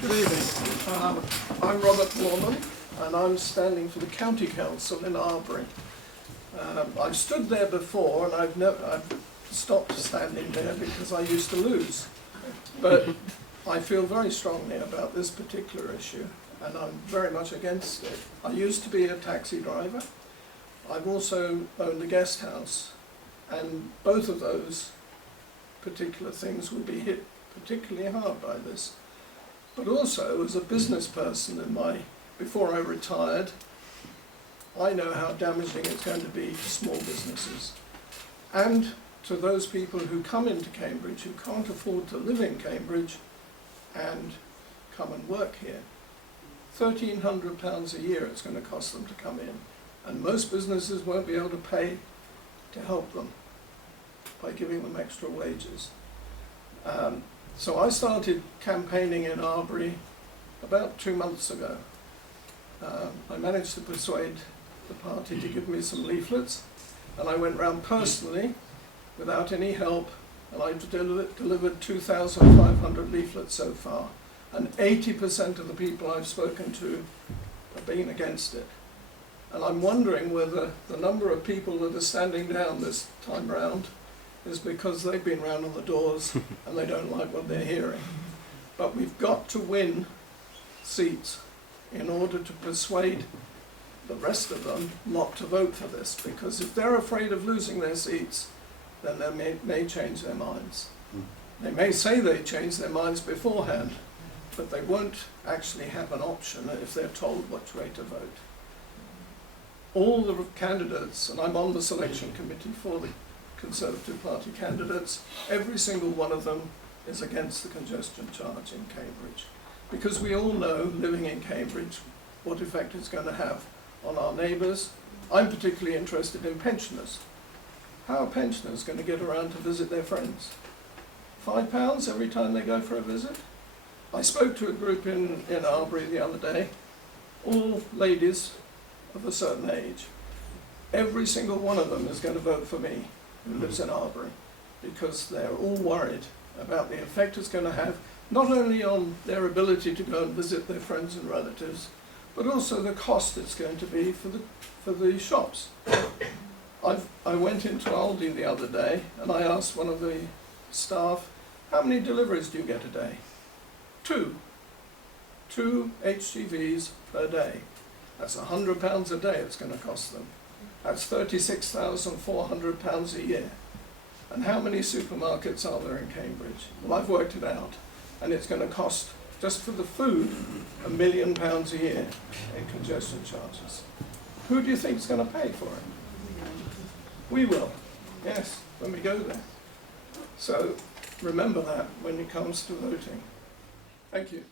Good evening. I'm Robert Boorman, and I'm standing for the County Council in Arbury. I've stood there before, and I've stopped standing there because I used to lose. But I feel very strongly about this particular issue, and I'm very much against it. I used to be a taxi driver. I've also owned a guest house, and both of those particular things will be hit particularly hard by this. But also, as a business person before I retired, I know how damaging it's going to be to small businesses. And to those people who come into Cambridge who can't afford to live in Cambridge and come and work here. £1,300 a year it's going to cost them to come in. And most businesses won't be able to pay to help them by giving them extra wages. So I started campaigning in Arbury about 2 months ago. I managed to persuade the party to give me some leaflets, and I went round personally without any help, and I've delivered 2,500 leaflets so far, and 80% of the people I've spoken to have been against it. And I'm wondering whether the number of people that are standing down this time round is because they've been round on the doors and they don't like what they're hearing. But we've got to win seats in order to persuade the rest of them not to vote for this, because if they're afraid of losing their seats, then they may change their minds. They may say they changed their minds beforehand, but they won't actually have an option if they're told which way to vote. All the candidates, and I'm on the selection committee for the Conservative Party candidates, every single one of them is against the congestion charge in Cambridge. Because we all know, living in Cambridge, what effect it's going to have on our neighbours. I'm particularly interested in pensioners. How are pensioners going to get around to visit their friends? £5 every time they go for a visit? I spoke to a group in Arbury the other day, all ladies of a certain age. Every single one of them is going to vote for me, who lives in Arbury, because they're all worried about the effect it's going to have, not only on their ability to go and visit their friends and relatives, but also the cost it's going to be for the shops. I went into Aldi the other day and I asked one of the staff, how many deliveries do you get a day? Two HGVs per day. That's £100 a day it's going to cost them. That's £36,400 a year. And how many supermarkets are there in Cambridge? Well, I've worked it out, and it's going to cost, just for the food, £1 million a year in congestion charges. Who do you think is going to pay for it? We will, yes, when we go there. So remember that when it comes to voting. Thank you.